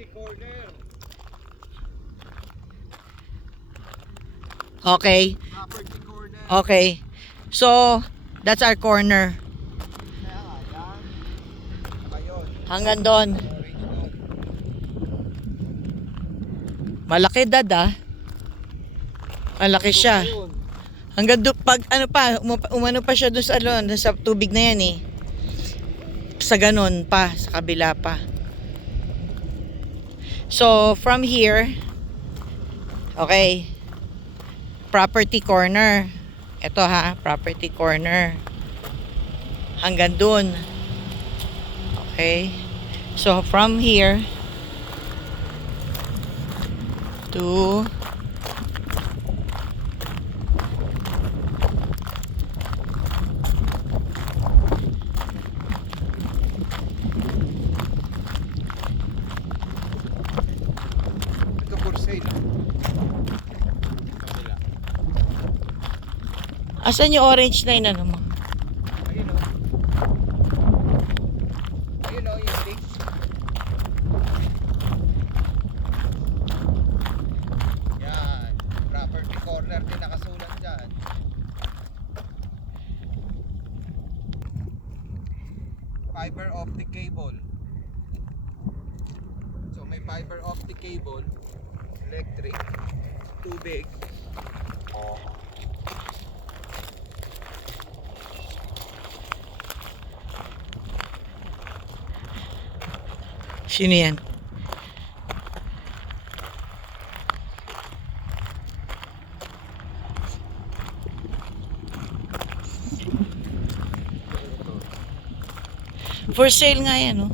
Property corner. Okay. Property corner. Okay. So, that's our corner. Kaya nga, yan. Ayun. Hanggang doon. Orange doon. Malaki dad ah. Malaki siya. Ayun. Hanggang doon, pag ano pa, umano pa siya doon sa, sa tubig na yan eh. Sa ganon pa, sa kabila pa. So, from here, okay, property corner. Ito ha, property corner. Hanggang doon. Okay. So, from here to Ito for sale. Kabila. asan yung orange na yun ano mo? Ayun o. Ayun o, yung link. Yan. Property corner din nakasulat dyan. Fiber optic cable. So may fiber optic cable, electric, tubig. Sino yan? For sale nga yan, no?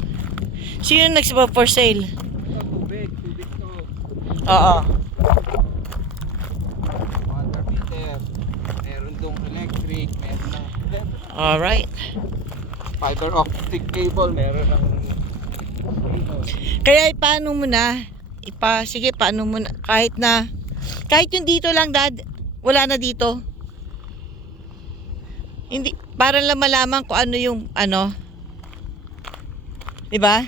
Sino nagsipa for sale? Ito tubig to. Oo. Water meter. Meron dong electric, meron ng Alright. fiber optic cable, meron ng Kaya paano mo na? Sige, paano mo na? Kahit yung dito lang, dad, wala na dito. Hindi, para lang malaman kung ano yung, di ba?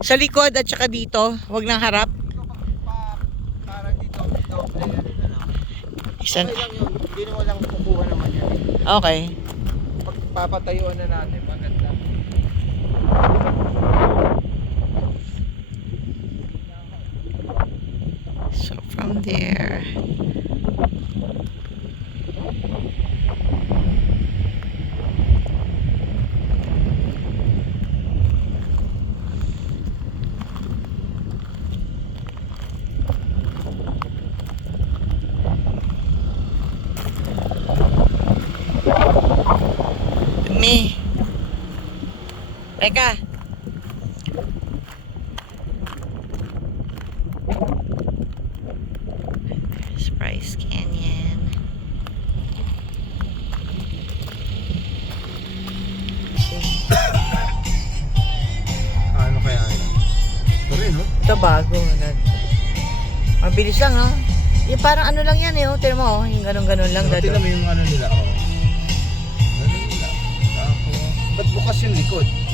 Sa likod at saka dito, wag nang harap. para dito ayan na lang. Isan. Okay lang yun, hindi naman lang kukuha naman yan. Okay. Pag papatayuan na natin, maganda. So from there, me. Teka. Surprise Canyon. Ano kaya yun? Ito rin, no? Ito bago. Mabilis lang, no? Yung parang ano lang yan, eh. Oh. Tira mo, oh. Yung ganun-ganun lang. Tingnan mo yung ano nila, oh. Ano nila? Tapos, ba't bukas yung likod?